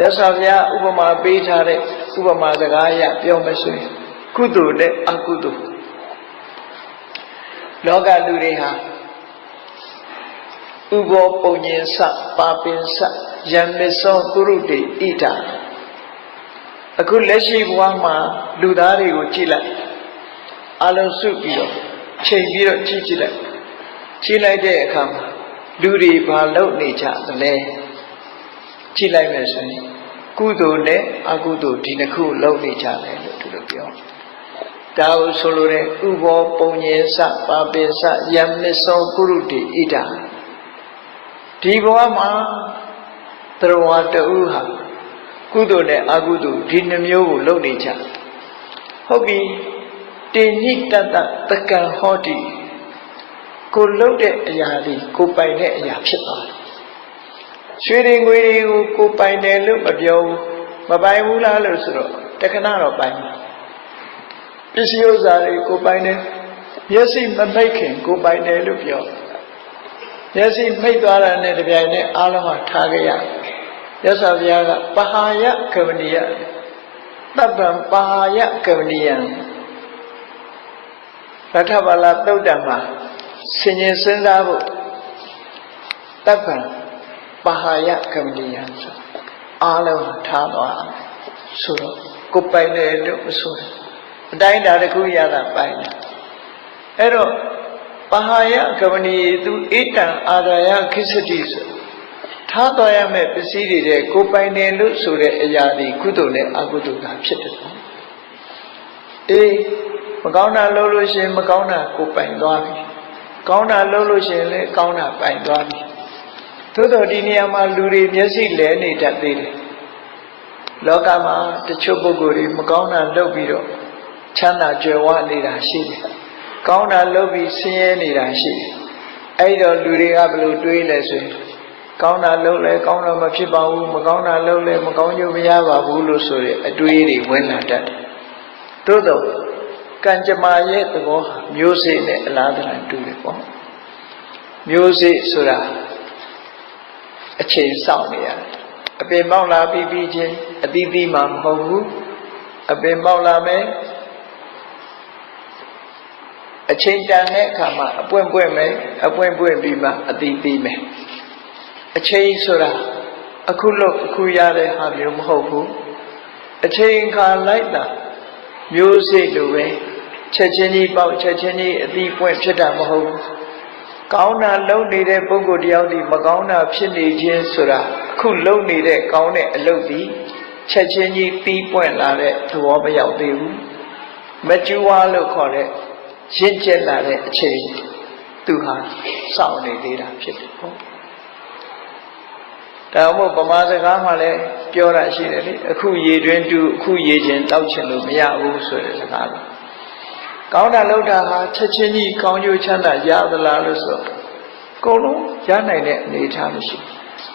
ရသော်ဗျာဥပမာပေးထားတဲ့ဥပမာစကားအရပြောမယ်ဆိုရင်ကုသိုလ်နဲ့အကုသိုလ်လောကလူတွေဟာဥဘောပုံညင်စပါပင်စယံမစ္ဆောကုရုတေဣဒာအခုလက်ရှိဘဝမှာလူသားတွေကိုကြည့်လိုက်အလုံးစုပြီးတော့ချိန်ပြီးတော့ကြည့်လိုက်တဲ့အခါမှာလူတွေဘာလုပ်နေကြသလဲကြည့်လိုက်မယ်ဆိုရင်ကုသိုလ်နဲ့အကုသိုလ်ဒီနှစ်ခုလုပ်နေကြတယ်လို့သူတို့ပြောဒါကိုဆိုလိုတဲ့ဥဘောပုံညင်စပါပင်စယံမစ္ဆောကုရုတေဣဒာဒီဘဝမှာသရဝါတူဟာကုသိုလ်နဲ့အကုသိုလ်ဒီနှမျိုးကိုလုပ်နေကြဟုတ်ပြီတေနိတတတကံဟောတိကိုလုပ်တဲ့အရာဒီကိုပိုင်တဲ့အရာဖြစ်သွားတယ်ရွှေတွေငွေတွေကိုကိုပိုင်တယ်လို့မပြောဘူးမပိုင်ဘူးလားလို့ဆိုတော့တခဏတော့ပိုင်တယ်ပစ္စည်းဥစ္စာတွေကိုပိုင်တယ်မျက်စိမမိတ်ခင်ကိုပိုင်တယ်လို့ပြောမျက်စိမိတ်သွားတာနဲ့တပြိုင်နက်အားလုံးဟာထားကြရရသော်ဘုရားကပဟာယကမဏိယတပ္ပံပဟာယကမဏိယံရထဘာလသုတ်တံမှာဆင်ញင်စဉ်းစားဖို့တပ္ပံပဟာယကမဏိယံဆိုအားလုံးထားသွားဆိုတော့ကိုပိုင်တယ်လို့မဆိုဘူးအတိုင်းတာတစ်ခုရတာပိုင်တယ်အဲ့တော့ပဟာယကမဏီသူဣတံအာရယခိစ္စတိဆိုထားတော်ရမယ့်ပစ္စည်းတွေတဲ့ကိုပိုင်တယ်လို့ဆိုတဲ့အရာဒီကုသိုလ်နဲ့အကုသိုလ်ကဖြစ်တယ်ပေါ့အေးမကောင်းတာလုပ်လို့ရှိရင်မကောင်းတာကိုပိုင်သွားပြီကောင်းတာလုပ်လို့ရှိရင်လည်းကောင်းတာပိုင်သွားပြီသို့တော်ဒီနေရာမှာလူတွေမျက်စိလဲနေတတ်သေးတယ်လောကမှာတချို့ပုဂ္ဂိုလ်တွေမကောင်းတာလုပ်ပြီးတော့ချမ်းသာကြွယ်ဝနေတာရှိတယ်ကောင်းတာလုပ်ပြီးဆင်းရဲနေတာရှိတယ်အဲ့တော့လူတွေကဘယ်လိုတွေးလဲဆိုရင်ကောင်းတာလုပ်လဲကောင်းတော့မဖြစ်ပါဘူးမကောင်းတာလုပ်လဲမကောင်းကျိုးမရပါဘူးလို့ဆိုတဲ့အတွေးတွေဝင်လာတတ်တယ်သို့တော့ကံကြမ္မာရဲ့သဘောဟာမျိုးစေ့နဲ့အလားတူတူတယ်ပေါ့မျိုးစေ့ဆိုတာအချိန်စောင့်နေရတယ်အပင်ပေါက်လာပြီးချင်းအသီးသီးမှမဟုတ်ဘူးအပင်ပေါက်လာမယ်အချိန်တန်တဲ့အခါမှာအပွင့်ပွင့်မယ်အပွင့်ပွင့်ပြီးမှအသီးသီးမယ်အချိန်ဆိုတာအခုလို့အခုရတဲ့ဟာမျိုးမဟုတ်ဘူးအချိန်ခါလိုက်တာမျိုးစေ့လိုပဲချက်ချင်းကြီးပေါက်ချက်ချင်းကြီးအသီးပွင့်ဖြစ်တာမဟုတ်ဘူးကောင်းတာလုပ်နေတဲ့ပုဂ္ဂိုလ်တယောက်ဒီမကောင်းတာဖြစ်နေခြင်းဆိုတာအခုလုပ်နေတဲ့ကောင်းတဲ့အလုပ်ဒီချက်ချင်းကြီးပြီးပွင့်လာတဲ့သဘောမရောက်သေးဘူးမကျူးဝါလို့ခေါ်တဲ့ရင့်ကျက်လာတဲ့အချိန်သူဟာစောင့်နေသေးတာဖြစ်တယ်ပေါ့ဒါမှမဟုတ်ဗမာစကားမှာလည်းပြောတာရှိတယ်လေအခုရေတွင်းတူအခုရေချင်းတောက်ချင်လို့မရဘူးဆိုတဲ့စကားပဲကောင်းတာလုပ်တာဟာချက်ချင်းကြီးကောင်းကျိုးချမ်းသာရသလားလို့ဆိုအကုန်လုံးရနိုင်တဲ့အနေအထားမရှိ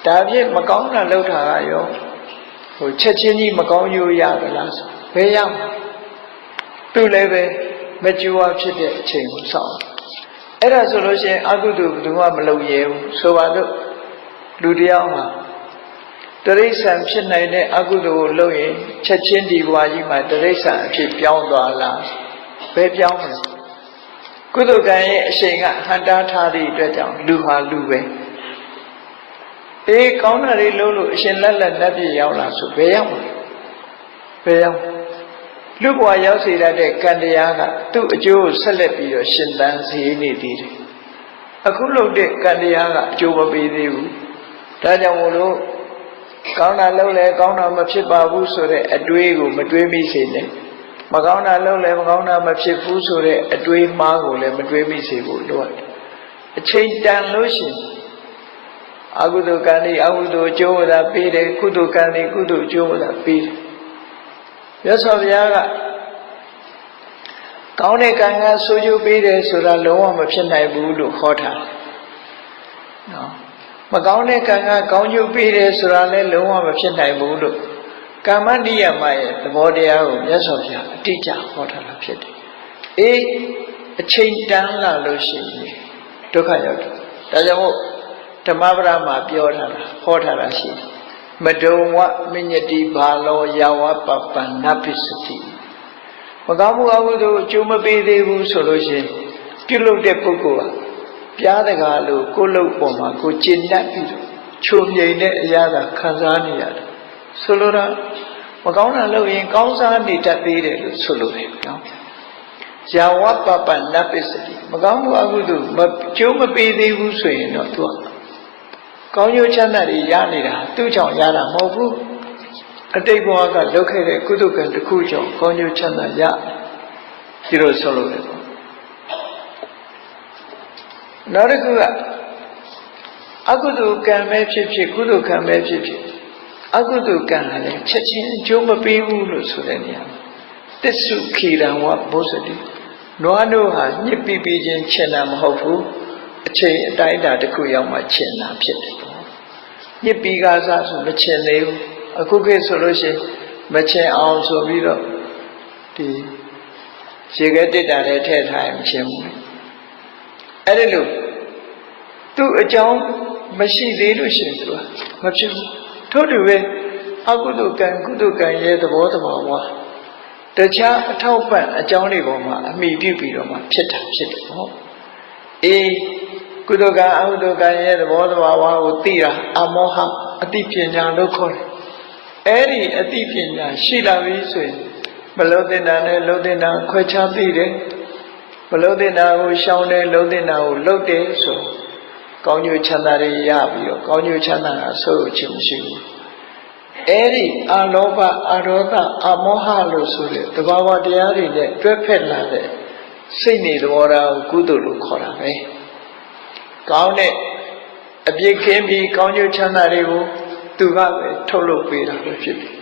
ဒါဖြင့်မကောင်းတာလုပ်တာကရောချက်ချင်းကြီးမကောင်းကျိုးရသလားဆိုဘယ်ရမှာသူလည်းပဲမကြွားဖြစ်တဲ့အချိန်ကိုစောင့်အဲ့ဒါဆိုလို့ရှိရင်အကုသိုလ်ဘယ်သူမှမလုပ်ရဲဘူးဆိုပါတော့လူတယောက်မှာတရိစ္ဆာန်ဖြစ်နိုင်တဲ့အကုသိုလ်ကိုလုပ်ရင်ချက်ချင်းဒီဘဝကြီးမှာတရိစ္ဆာန်အဖြစ်ပြောင်းသွားလားဘယ်ပြောင်းမလဲကုသိုလ်ကံရဲ့အရှိန်ကဟန်တားထားသည့်အတွက်ကြောင့်လူဟာလူပဲအေးကောင်းတာတွေလုပ်လို့အရှင်လက်လက်လက်ပြရောက်လာဆိုဘယ်ရောက်မလဲဘယ်ရောက်လူဘဝရောက်စေတတ်တဲ့ကံတရားကသူ့အကျိုးကိုဆက်လက်ပြီးတော့ရှင်သန်စေနေသေးတယ်အခုလုပ်တဲ့ကံတရားကအကျိုးမပေးသေးဘူးဒါကြောင့်မို့လို့ကောင်းတာလုပ်လဲကောင်းတာမဖြစ်ပါဘူးဆိုတဲ့အတွေးကိုမတွေးမိစေနဲ့မကောင်းတာလုပ်လဲမကောင်းတာမဖြစ်ဘူးဆိုတဲ့အတွေးမှားကိုလည်းမတွေးမိစေဖို့လိုတယ်အချိန်တန်လို့ရှိရင်အကုသိုလ်ကံတွေအကုသိုလ်အကျိုးသာပေးတယ်ကုသိုလ်ကံတွေကုသိုလ်အကျိုးသာပေးတယ်မြတ်စွာဘုရားကကောင်းတဲ့ကံကဆိုးကျိုးပေးတယ်ဆိုတာလုံးဝမဖြစ်နိုင်ဘူးလို့ခေါ်ထားတယ်နော်မကောင်းတဲ့ကံကကောင်းကျိုးပေးတယ်ဆိုတာလည်းလုံးဝမဖြစ်နိုင်ဘူးလို့ကမ္မနိယမရဲ့သဘောတရားကိုမြတ်စွာဘုရားအတိအကျဟောထားတာဖြစ်တယ်အေးအချိန်တန်လာလို့ရှိရင်ဒုက္ခရောက်တယ်ဒါကြောင့်မို့ဓမ္မပဒမှာပြောထားတာဟောထားတာရှိတယ် မဒုံဝမညတိဘာလောယာဝပပန္နပိစတိမကောင်းမှုအကုသိုလ်အကျိုးမပေးသေးဘူးဆိုလို့ရှိရင်ပြုလုပ်တဲ့ပုဂ္ဂိုလ်ကပြားတကားလို့ကိုယ်လုပ်ပေါ်မှာကိုကျင့်တတ်ပြီးတော့ချုံမြိန်တဲ့အရာသာခံစားနေရတယ်ဆိုလိုတာမကောင်းတာလုပ်ရင်ကောင်းစားနေတတ်သေးတယ်လို့ဆိုလိုတယ်နော်ယာဝပပနပိစတိမကောင်းမှုအကုသိုလ်ကျိုးမပေးသေးဘူးဆိုရင်တော့သူကကောင်းကျိုးချမ်းသာတွေရနေတာသူ့ကြောင့်ရတာမဟုတ်ဘူးအတိတ်ဘဝကလုပ်ခဲ့တဲ့ကုသိုလ်ကံတစ်ခုကြောင့်ကောင်းကျိုးချမ်းသာရဒီလိုဆိုလိုတယ်ပေါ့နောက်တစ်ခုကအကုသိုလ်ကံပဲဖြစ်ဖြစ်ကုသိုလ်ကံပဲဖြစ်ဖြစ်အကုသိုလ်ကံလည်းချက်ချင်းအကျိုးမပေးဘူးလို့ဆိုတဲ့နေရာမှာတစ္ဆုခေရံဝဘုဇ္ဇတိနွားတို့ဟာညစ်ပြီးပြီးချင်းချင်တာမဟုတ်ဘူးအချိန်အတိုင်းအတာတစ်ခုရောက်မှချင်တာဖြစ်တယ်ပေါ့ညစ်ပြီးကားစားဆိုမချင်သေးဘူးအခုခေတ်ဆိုလို့ရှိရင်မချင်အောင်ဆိုပြီးတော့ဒီရေခဲတစ်တာလည်းထည့်ထားရင်မချင်ဘူးအဲ့ဒီလိုသူ့အကြောင်းမရှိသေးလို့ရှိရင်သူကမဖြစ်ဘူးထို့တူပဲအကုသိုလ်ကံကုသိုလ်ကံရဲ့သဘောတဘာဝတခြားအထောက်ပံ့အကြောင်းတွေပေါ်မှာအမိပြုပြီးတော့မှဖြစ်တာဖြစ်တယ်ပေါ့အေးကုသိုလ်ကံအကုသိုလ်ကံရဲ့သဘောတဘာဝကိုသိတာအမောဟအသိပညာလို့ခေါ်တယ်အဲ့ဒီအသိပညာရှိလာပြီဆိုရင်မလုံးတဲ့နာနဲ့လုံးတဲ့နာခွဲခြားသိတယ်မလုံးတဲ့နာကိုရှောင်တယ်လုံးတဲ့နာကိုလှုပ်တယ်ဆိုကောင်းကျိုးချမ်းသာတွေရပြီးတော့ကောင်းကျိုးချမ်းသာတာဆိုလို့ချင်းမရှိဘူးအဲ့ဒီအာလောဘအာရောသအမောဟလို့ဆိုတဲ့တဘာဝတရားတွေနဲ့တွဲဖက်လာတဲ့စိတ်နေသဘောထားကိုကုသိုလ်လို့ခေါ်တာပဲကောင်းတဲ့အပြစ်ကင်းပြီးကောင်းကျိုးချမ်းသာတွေကိုသူကပဲထုတ်လုပ်ပေးတာပဲဖြစ်တယ်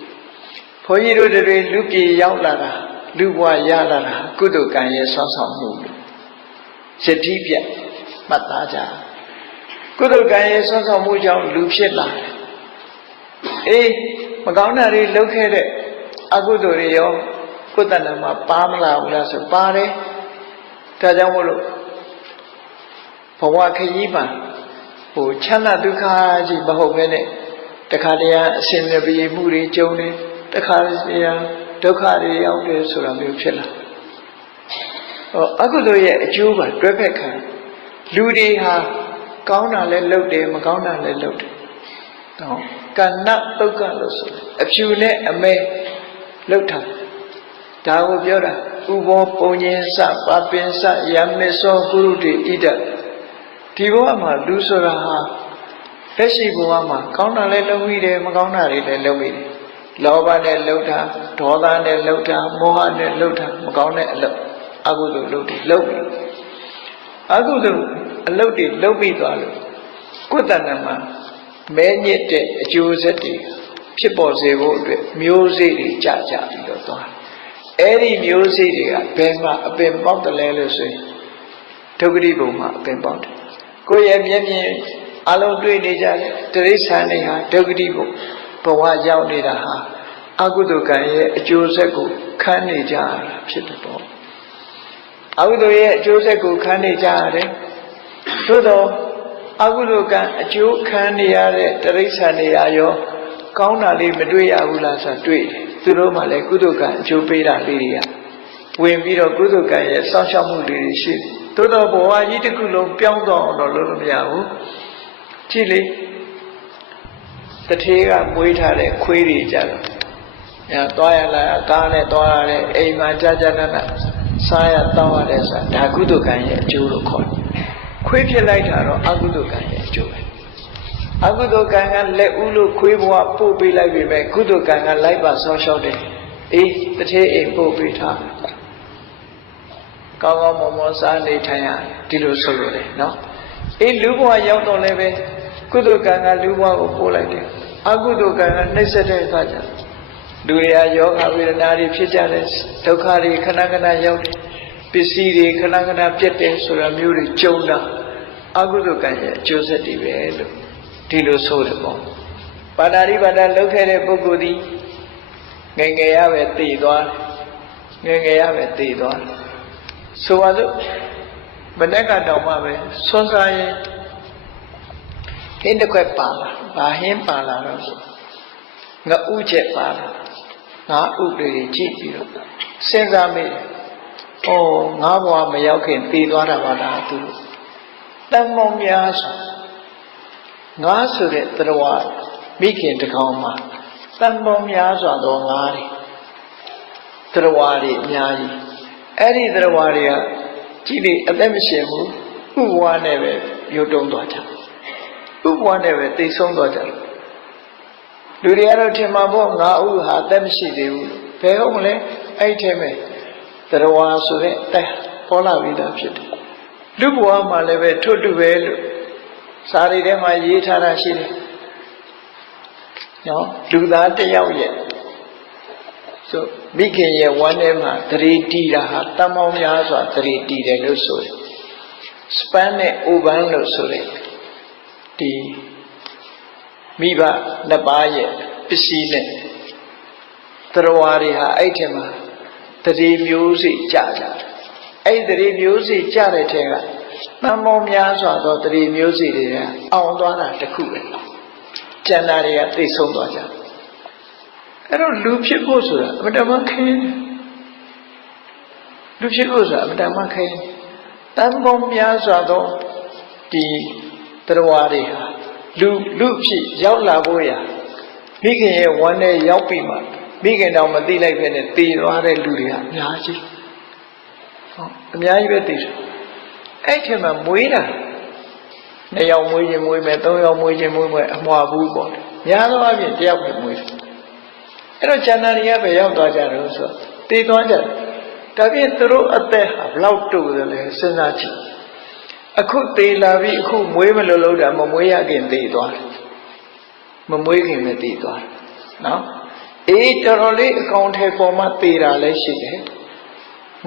ဘုန်းကြီးတို့တွေလူပြေရောက်လာတာလူဘဝရလာတာကုသိုလ်ကံရဲ့ဆွမ်းဆောင်မှုယတိပြတ်မှတ်သားကြကုသိုလ်ကံရဲ့ဆွမ်းဆောင်မှုကြောင့်လူဖြစ်လာတယ်အေးမကောင်းတာတွေလုပ်ခဲ့တဲ့အကုသိုလ်တွေရောကိုယ်တဏ္ဍာမှာပါမလာဘူးလားဆိုပါတယ်ဒါကြောင့်မို့လို့ဘဝခရီးမှာချမ်းသာဒုက္ခကြီးမဟုတ်ဘဲနဲ့တခါတည်းအစဉ်မပြေမှုတွေကြုံတယ်တခါတည်းဒုက္ခတွေရောက်တယ်ဆိုတာမျိုးဖြစ်လာအကုသိုလ်ရဲ့အကျိုးကတွဲဖက်ခံလူတွေဟာကောင်းတာလည်းလုပ်တယ်မကောင်းတာလည်းလုပ်တယ်နော်ကဏ္ဍတုတ်ကလို့ဆိုအဖြူနဲ့အမဲလှုပ်တာဒါကိုပြောတာဥဘောပုံညင်စပပင်စယမေသောကုရုတိဣဒဒီဘဝမှာလူဆိုတာဟာလက်ရှိဘဝမှာကောင်းတာလည်းလုပ်မိတယ်မကောင်းတာတွေလည်းလုပ်မိတယ်လောဘနဲ့လှုပ်တာဒေါသနဲ့လှုပ်တာမောဟနဲ့လှုပ်တာမကောင်းတဲ့အလုပ်အကုသိုလ်လုပ်တယ်လုပ်ပြီအကုသိုလ်အလုပ်တွေလုပ်ပြီးသွားလို့ကိုယ်တဏ္ဍာမှာမဲညစ်တဲ့အကျိုးဆက်တွေဖြစ်ပေါ်စေဖို့အတွက်မျိုးစေ့တွေကြပြီးတော့သွားအဲ့ဒီမျိုးစေ့တွေကဘယ်မှာအပင်ပေါက်တယ်လဲလို့ဆိုရင်ဒုက္ခတိဘုံမှာအပင်ပေါက်တယ်ကိုယ့်ရဲ့မျက်မြင်အလုံးတွေ့နေကြတဲ့တိရစ္ဆာန်တွေဟာဒုက္ခတိဘဝရောက်နေတာဟာအကုသိုလ်ကံရဲ့အကျိုးဆက်ကိုခံနေကြရတာဖြစ်တယ်ပေါ့အကုသိုလ်ရဲ့အကျိုးဆက်ကိုခံနေကြရတယ်သို့တော့အကုသိုလ်ကံအကျိုးခံနေရတဲ့တိရစ္ဆာန်တွေရောကောင်းတာလေးမတွေ့ရဘူးလားဆိုတွေ့တယ်သူတို့မှလည်းကုသိုလ်ကံအကျိုးပေးတာလေးတွေကဝင်ပြီးတော့ကုသိုလ်ကံရဲ့စောင့်ရှောက်မှုတွေရှိတယ်သို့တော့ဘဝကြီးတစ်ခုလုံးပြောင်းသွားအောင်တော့လုပ်လို့မရဘူးကြည့်လေတထေးကမွေးထားတဲ့ခွေးတွေကြတော့သွားရလာကားနဲ့သွားရတယ်အိမ်မှာကြာနာစားရတောင်းရတယ်ဆိုတာဒါကုသိုလ်ကံရဲ့အကျိုးလို့ခေါ်တယ်ခွေးဖြစ်လိုက်တာတော့အကုသိုလ်ကံရဲ့အကျိုးပဲအကုသိုလ်ကံကလက်ဦးလို့ခွေးဘဝပို့ပေးလိုက်ပြီပဲကုသိုလ်ကံကလိုက်ပါဆောင်းလျှောက်တယ်အေးတထေးအိမ်ပို့ပေးထားကောင်းကောင်းမွန်မွန်စားနေထိုင်ရဒီလိုဆိုလို့လေနော်အေးလူဘဝရောက်တော့လည်းပဲကုသိုလ်ကံကလူဘဝကိုပို့လိုက်တယ်အကုသိုလ်ကံကနှိမ့်ဆက်တဲ့အခါကျလူတွေဟာယောဂဝေဒနာတွေဖြစ်ကြတယ်ဒုက္ခတွေခဏခဏရောက်တယ်ပစ္စည်းတွေခဏခဏပြတ်တယ်ဆိုတာမျိုးတွေကြုံတာအကုသိုလ်ကံရဲ့အကျိုးဆက်တွေပဲလို့ဒီလိုဆိုတယ်ပေါ့ပါဏာတိပါဒလောက်ခဲ့တဲ့ပုဂ္ဂိုလ်ဒီငယ်ငယ်ရပဲသိသွားတယ်ငယ်ငယ်ရပဲသိသွားတယ်ဆိုပါစို့မနေ့ကတောင်မှပဲဆွမ်းစားရင်ဟင်းတစ်ခွက်ပါလာဘာဟင်းပါလာတော့ ငါဥချက်ပါလားငါဥတွေကြည့်ပြီးတော့စဉ်းစားမိတယ်ဩငါဘဝမရောက်ခင်တည်သွားတာပါလားသူတန်မောင်များဆိုငါဆိုတဲ့တရားမိခင်တကောင်မှာတန်မောင်များစွာသောငါတွေတရားတွေအများကြီးအဲ့ဒီတရားတွေကကြည့်လေအသက်မရှင်ဘူးဥဘဝနဲ့ပဲပြုတ်တုံးသွားကြဥဘဝနဲ့ပဲသိဆုံးသွားကြလူတွေကတော့ထင်မှာပေါ့ငါဥဟာအသက်မရှိသေးဘူးဘယ်ဟုတ်မလဲအဲ့ထဲမှာတရားဆိုတဲ့တက်ပေါ်လာပြီးသားဖြစ်တယ်လူဘဝမှာလည်းပဲထွတ်တူပဲလို့စာရီထဲမှာရေးထားတာရှိတယ်နော်လူသားတစ်ယောက်ရဲ့ဆိုမိခင်ရဲ့ဝမ်းထဲမှာသတိတီးတာဟာတန်ပေါင်းများစွာသတိတီးတယ်လို့ဆိုတယ်စပန်နဲ့အိုဘန်လို့ဆိုတယ်ဒီမိဘနှစ်ပါးရဲ့ပစ္စည်းနဲ့တရားတွေဟာအဲ့ထဲမှာသတိမျိုးစိကြကြတယ်အဲ့သတိမျိုးစိကြတဲ့ထဲကတန်ပေါင်းများစွာသောသတိမျိုးစိတွေကအောင်သွားတာတခုပဲကျန်တာတွေကသိဆုံးသွားကြအဲ့တော့လူဖြစ်ဖို့ဆိုတာအမတမခင်းလူဖြစ်ဖို့ဆိုတာအမတမခင်းတန်ပေါင်းများစွာသောဒီတရားတွေဟာလူဖြစ်ရောက်လာဖို့ရမိခင်ရဲ့ဝမ်းထဲရောက်ပြီးမှမိခင်တော်မသိလိုက်ပဲနဲ့တည်သွားတဲ့လူတွေကအများကြီးဟုတ်အများကြီးပဲတည်တယ်အဲ့ထက်မှမွေးတာ2ယောက်မွေးခြင်းမွေးမယ်3ယောက်မွေးခြင်းမွေးမယ်အမွာဘူးပေါ့များသောအားဖြင့်1ယောက်ပဲမွေးတယ်အဲ့တော့ကျန်တာတွေကပဲရောက်သွားကြတော့ဆိုတည်သွားကြတယ်ဒါဖြင့်သူတို့အသက်ဟာဘလောက်တူတယ်လဲစဉ်းစားကြည့်အခုတည်လာပြီအခုမွေးမလို့လို့တာမမွေးရခင်တည်သွားတယ်မမွေးခင်လည်းတည်သွားတယ်နော်အေးတော်တော်လေးအကောင်ထဲပေါ်မှာတည်တာလည်းရှိတယ်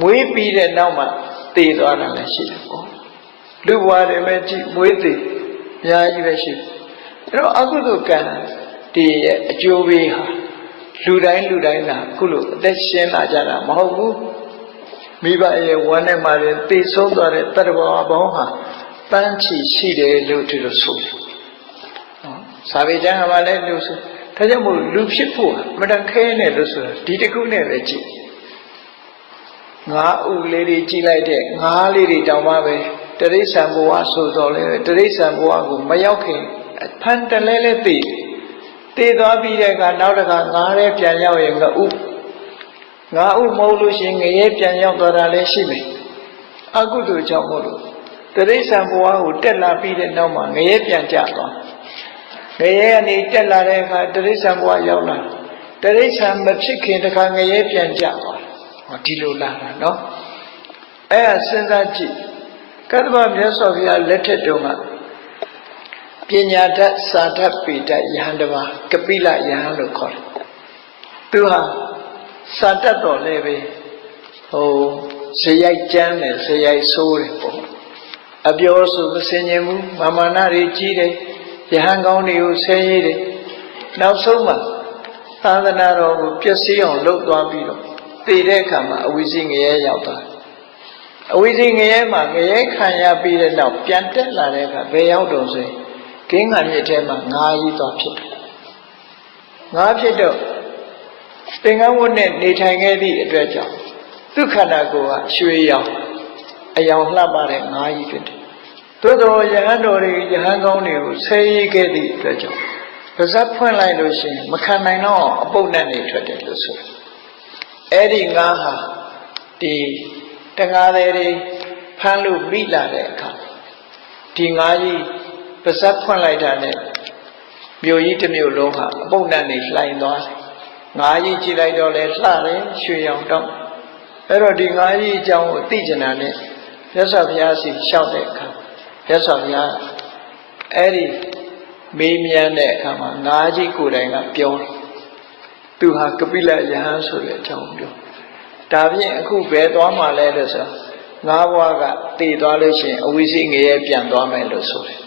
မွေးပြီးတဲ့နောက်မှာတည်သွားတာလည်းရှိတယ်ပေါ့လူဘဝတွေပဲကြည့်မွေးတည်အများကြီးပဲရှိတယ်အဲ့တော့အကုသိုလ်ကံဒီရဲ့အကျိုးပေးဟာလူတိုင်းလာအခုလိုအသက်ရှင်းလာကြတာမဟုတ်ဘူးမိဘရဲ့ဝမ်းထဲမှာတည်ဆုံးသွားတဲ့တတ္တဝါဘောင်းဟာတန်းချီရှိတယ်လို့ဒီလိုဆိုတယ်နော်စာပေကျမ်းကလည်းလို့ဆိုဒါကြောင့်မို့လူဖြစ်ဖို့မတန်ခဲနဲ့လို့ဆိုတာဒီတစ်ခုနဲ့ပဲကြည့်ငါးဥလေးတွေကြည့်လိုက်တဲ့ငါးလေးတွေတောင်မှပဲတရိစ္ဆာန်ဘဝဆိုတော့လေတရိစ္ဆာန်ဘဝကိုမရောက်ခင်ဖန်တလဲလဲတည်သွားပြီးတဲ့အခါနောက်တစ်ခါငါးရဲပြန်ရောက်ရင်ငါဥမဟုတ်လို့ရှိရင်ငရဲပြန်ရောက်သွားတာလည်းရှိမယ်အကုသိုလ်ကြောင့်မို့လို့တရိစ္ဆာန်ဘဝကိုတက်လာပြီးတဲ့နောက်မှာငရဲပြန်ကျသွားငရဲကနေတက်လာတဲ့အခါတရိစ္ဆာန်ဘဝရောက်လာတရိစ္ဆာန်မဖြစ်ခင်တခါငရဲပြန်ကျသွားဟောဒီလိုလာတာနော်အဲ့ဒါစဉ်းစားကြည့်ကတ္တဗမြတ်စွာဘုရားလက်ထက်တုန်းကပညာတတ်စာတတ်ပေတတ်ယဟန်တစ်ပါးကပိလယဟန်လို့ခေါ်တယ်သူဟာစာတတ်တော်လည်းပဲဇရိုက်ကျမ်းတယ်ဇရိုက်ဆိုးတယ်ပေါ့အပြောဆိုမစင်ញင်ဘူးမာနတွေကြီးတယ်ယဟန်ကောင်းတွေကိုဆဲရေးတယ်နောက်ဆုံးမှာသာသနာတော်ကိုပျက်စီးအောင်လုပ်သွားပြီးတော့တည်တဲ့အခါမှာအဝိဇ္ဇငရဲရောက်သွားအဝိဇ္ဇငရဲမှာငရဲခံရပြီးတဲ့နောက်ပြန်တက်လာတဲ့အခါဘယ်ရောက်တော့ဆိုရင်ကင်းကံမြစ်ထဲမှာငါးကြီးသွားဖြစ်တယ်ငါးဖြစ်တော့သင်္ကန်းဝတ်နဲ့နေထိုင်ခဲ့သည့်အတွက်ကြောင့်သူခန္ဓာကိုယ်ကရွှေရောင်အယောင်လှပတဲ့ငါးကြီးဖြစ်တယ်သို့တော်ယဟန်တော်တွေယဟန်ကောင်းတွေကိုဆဲရေးခဲ့သည့်အတွက်ကြောင့်ပါးစပ်ဖွင့်လိုက်လို့ရှိရင်မခံနိုင်တော့အပုပ်နဲ့နေထွက်တယ်လို့ဆိုတယ်အဲ့ဒီငါးဟာဒီတငါးတွေဖမ်းလို့မိလာတဲ့အခါဒီငါးကြီးပါးစပ်ဖွင့်လိုက်တာနဲ့မြို့ကြီးတစ်မြို့လုံးဟာအပုပ်နဲ့နေလှိုင်သွားတယ်ငါးကြီးကြည့်လိုက်တော့လေလှတယ်ရွှေရောင်တော့အဲ့တော့ဒီငါးကြီးအကြောင်းကိုသိကျင်တာနဲ့မြတ်စွာဘုရားစီလျှောက်တဲ့အခါမြတ်စွာဘုရားအဲ့ဒီမေးမြန်းတဲ့အခါမှာငါးကြီးကိုယ်တိုင်ကပြောတယ်သူဟာကပိလယဟန်ဆိုတဲ့အကြောင်းပြောဒါဖြင့်အခုဘယ်သွားမှလဲလို့ဆိုငါးဘဝကတည်သွားလို့ရှိရင်အဝိဇ္ဇငရဲပြန်သွားမယ်လို့ဆိုတယ်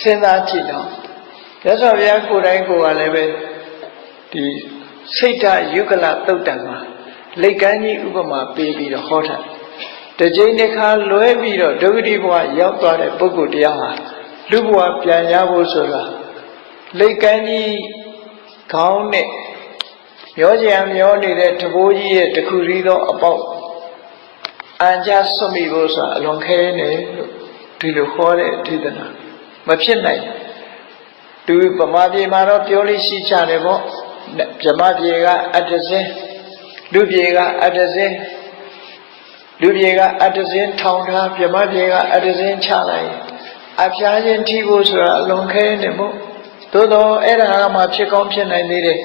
စဉ်းစားကြည့်တော့မြတ်စွာဘုရားကိုယ်တိုင်ကိုယ်ကလည်းပဲဒီစိတ်ဓာယုဂလသုတ်တံမှာလိတ်ကမ်းကြီးဥပမာပေးပြီးတော့ဟောတာတစ်ကြိမ်တစ်ခါလွဲပြီးတော့ဒုက္ခတိဘဝရောက်သွားတဲ့ပုဂ္ဂိုလ်တရားဟာလူဘဝပြန်ရဖို့ဆိုတာလိတ်ကမ်းကြီး ခေါင်းနဲ့မျောကြံမျောနေတဲ့တဘိုးကြီးရဲ့တခုရီးသောအပေါက်အန်ကြဆွမိဖို့ဆိုတာအလွန်ခဲနေလို့ဒီလိုခေါ်တဲ့ဒေသနာမဖြစ်နိုင်သူဗမာပြည်မှာတော့ပြောလို့ရှိကြတယ်ပေါ့ဗမာပြည်ကအတ္တစင်းလူပြည်ကအတ္တစင်းလူပြည်ကအတ္တစင်းထောင်ထားဗမာပြည်ကအတ္တစင်းချလိုက်အဖျားခြင်းထိဖို့ဆိုတာအလွန်ခဲနေမို့သို့တော့အဲ့ဒါကမှဖြစ်ကောင်းဖြစ်နိုင်သေးတယ်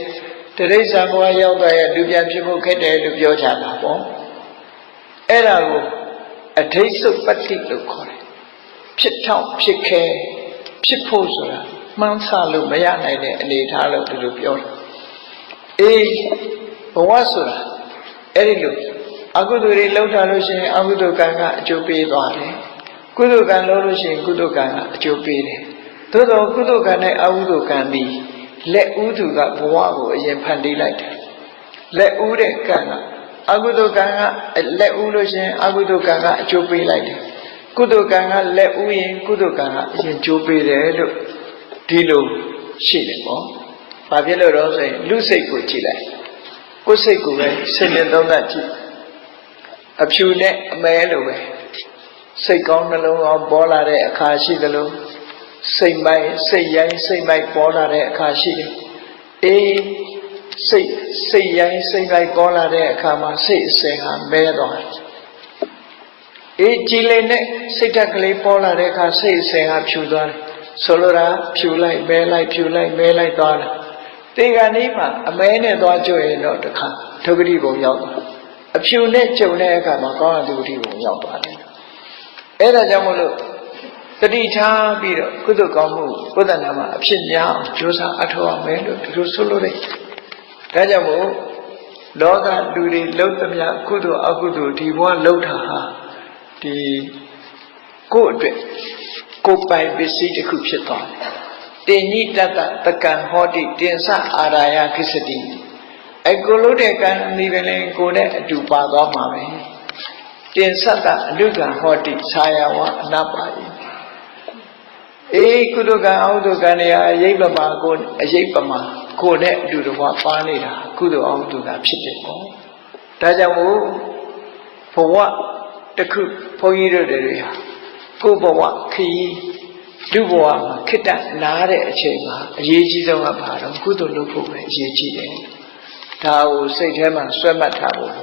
တရိစ္ဆာန်ဘဝရောက်တဲ့လူပြန်ဖြစ်ဖို့ခက်တယ်လို့ပြောကြတာပေါ့အဲ့ဒါကိုအဋိစ္ဆုပတ္တိလို့ခေါ်တယ်ဖြစ်ထောင်ဖြစ်ခဲဖြစ်ဖို့ဆိုတာမှန်းဆလို့မရနိုင်တဲ့အနေအထားလို့ဒီလိုပြောတယ်အေးဘဝဆိုတာအဲ့ဒီလိုအကုသိုလ်တွေလုပ်ထားလို့ရှိရင်အကုသိုလ်ကံကအကျိုးပေးသွားတယ်ကုသိုလ်ကံလုပ်လို့ရှိရင်ကုသိုလ်ကံကအကျိုးပေးတယ်သို့တော့ကုသိုလ်ကံနဲ့အကုသိုလ်ကံသည်လက်ဥသူကဘဝကိုအရင်ဖန်တီးလိုက်တယ်လက်ဥတဲ့ကံကအကုသိုလ်ကံကလက်ဥလို့ရှိရင်အကုသိုလ်ကံကအကျိုးပေးလိုက်တယ်ကုသိုလ်ကံကလက်ဥရင်ကုသိုလ်ကံကအရင်ကျိုးပေးတယ်လို့ဒီလိုရှိတယ်ပေါ့ဘာဖြစ်လို့တော့ဆိုရင်လူစိတ်ကိုကြည့်လိုက်ကိုယ်စိတ်ကိုပဲစဉ်းနေသုံးသပ်ကြည့်အဖြူနဲ့အမဲလိုပဲစိတ်ကောင်းနှလုံးကောင်းပေါ်လာတဲ့အခါရှိသလိုစိတ်မိုက်စိတ်ရိုင်းစိတ်မိုက်ပေါ်လာတဲ့အခါရှိတယ်အေးစိတ်ရိုင်းစိတ်မိုက်ပေါ်လာတဲ့အခါမှာစိတ်အစဉ်ဟာမဲသွားတယ်အေးကြည်လင်တဲ့စိတ်ဓာတ်ကလေးပေါ်လာတဲ့အခါစိတ်အစဉ်ဟာဖြူသွားတယ်ဆိုလိုတာဖြူလိုက်မဲလိုက်ဖြူလိုက်မဲလိုက်သွားတယ်တေခါนี้မှာအမဲနဲ့သွားကြွရင်တော့တခါဒုက္ခတိဘုံရောက်သွားအဖြူနဲ့ကြုံတဲ့အခါမှာကောင်းတဲ့ဒုက္ခတိဘုံရောက်သွားတယ်အဲ့ဒါကြောင့်မလို့တတိထားပြီးတော့ကုသိုလ်ကောင်းမှုကိုယ်တဏ္ဍာမှာအဖြစ်များအောင်ကြိုးစားအထောက်အမယ်လို့ဒီလိုဆိုလို့တယ်ဒါကြောင့်မို့လောကလူတွေလုံးသမျှကုသိုလ်အကုသိုလ်ဒီဘဝလုံးတာဟာဒီကိုယ့်အတွက်ကိုယ်ပိုင်ပစ္စည်းတစ်ခုဖြစ်သွားတယ်တင်ညိတတတကံဟောတိတင်စအာရာယခိစတိအကိုလို့တဲ့ကံအမိပဲလေကိုနဲ့အတူပါသွားမှာပဲတင်စတအနုကံဟောတိဆာယဝအနပါယအေးကုသကံအဟုဒကံတွေဟာအယိပမာကိုအယိပမာကိုနဲ့အတူတကွပါနေတာကုသိုလ်အဟုဒကံဖြစ်တယ်ပေါ့ဒါကြောင့်မို့ဘဝတစ်ခုဘုန်းကြီးတို့တွေဟာကိုယ်ဘဝခရီးလူဘဝမှာခိတ္တနားတဲ့အချိန်မှာအရေးကြီးဆုံးကဘာတော့ကုသိုလ်လုပ်ဖို့ပဲအရေးကြီးတယ်ဒါကိုစိတ်ထဲမှာဆွဲမှတ်ထားဖို့